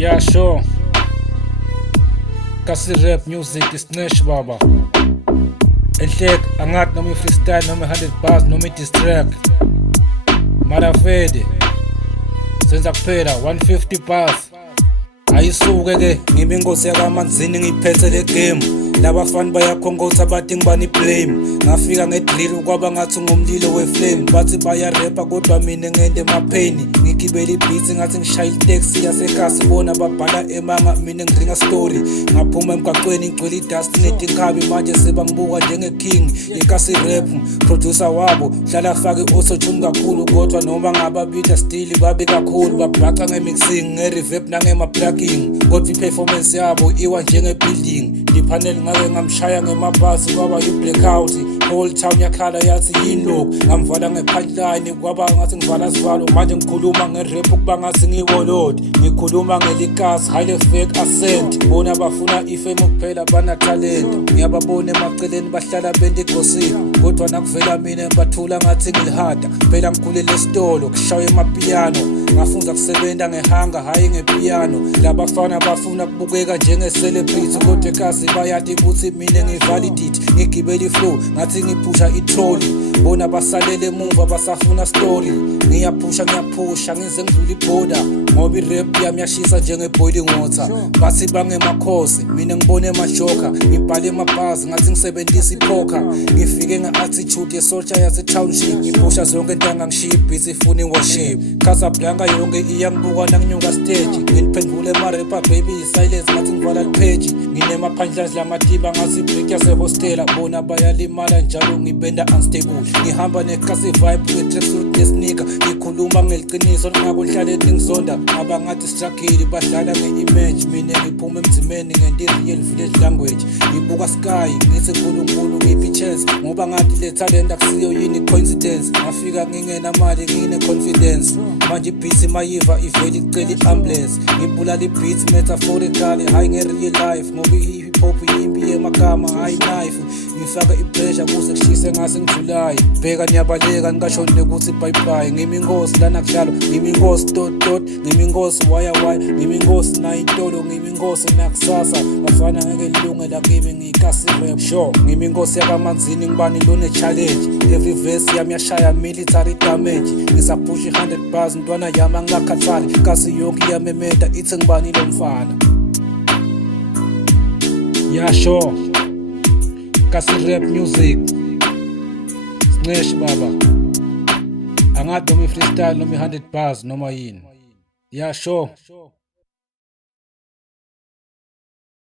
Yeah, sure. Kasi rap music is Nesh baba. Enhlek angat noma freestyle noma 100 bars noma diss track. Mara fede. Senza kuphela 150 bars. Ayisuke ke ngimi inkosi yakamanzini ngiphethe le game. Labafani bayakhongotha bathi ngibani blame. Ngafika ngedrill kwaba ngathi ngumlilo weflame. Bathi bayarappa kodwa mina ngende emapheni. Ngigibela ibeats ngathi ngishaya itaxi yasekhasi bona babhala emanga mina ngidringa story. Ngaphuma emgaqweni ngigcwele idust netinkabi manje sebangibuka njengeking yekasi rap. Producer wabo hlala fake auto-tune kakhulu kodwa noma ngababita still babe kakhulu babhaca ngemixing ngereverb nangema-plugging. Kodwa iperformance yabo iwa njenge-building. Ipanel ngake ngamshaya ngemabhasi kwaba yi-blackout. Whole town yakhala yathi yini lokhu. Ngamvala nge-punchline kwaba ngathi ngivala sivalo. Manje ngikhuluma nge-rap ukuba ngathi ngiwolodi. Ngikhuluma ngelikasi high fake accent. Bona bafuna ifame kuphela banatalent. Ngiyababona emaceleni bahlala bende gossip. Kodwa nakuvela mina bathula ngathi ngilihada. Phela ngikhulela esitolo kushawa emapiano. Ngafunza kusebenza ngehanga hayi ngepiano. Labafana bafuna kubukeka njenge-celebrity kodwa ekhasi bayathi ukuthi mina ngivalidate. Ngigibela iflow ngathi ngiphusha itroli. Bona basalele emuva basafuna story. Ngiyaphusha ngize ngidlula iborder. Ngoba i-rap yami yashisa njenge-boiling water. Bathi bangemakhosi mina ngibone emashoka. Ngibhale emabhazi ngathi ngisebenzisa ipoker. Ngifike nge-attitude ye-soldier yase-township. Ngiphusha zonke intanga ngishiya ibhithi ifuna i-worship. Casablanca yonke iyangibuka nanginyuka stage. Ngiliphendvule ema-rapper baby i-silence ngathi ngivala lipheji. Nginema-punchlines lamatimba ngathi ibreak yase-hostela. Bona bayalimala njalo ngibenda unstable. Ngihamba nekasi vibe nge-tracksuit nesneaker. Ngikhuluma ngeliqiniso ngingakuhlaleni ngizonda. Abangathi struggle badlala nge-image. Mina ngiphuma emzimeni ngenti real village language. Ngibuka sky ngithi nkulunkulu ngiphi chance. Ngoba ngathi le talent akusiyo yini coincidence. Ngafika ngingenamali ngine-confidence. Manje ibhithi mayiva ivele icela i-ambulance. Ngibulala i-beats metaphorically hayi nge-real life. Ngoba i-hip hop yimpi yemagama hayi knife. Ngifaka i-pressure kuze kushise ngase ngijulayi. Bheka niyabaleka nikashonile ukuthi bye bye. Ngimi inkosi lana kudlalo ngimi inkosi dot. Ngimi inkosi waya. Ngimi inkosi nayo intolo. Ngimi inkosi nakusasa. Bafana ngeke lilungela kimi ngiyikasi rap. Sure ngimi inkosi yakamanzini ngibani lone challenge. Every verse yami yashaya military damage. Ngisaphusha 100 bars ntwana yami angakhathali. Kasi yonke yamemeta ithi ngibani lo mfana. Yeah sure. Kasi rap music Nesh baba. Angathi noma freestyle noma 100 bars noma yini. Yeah sure.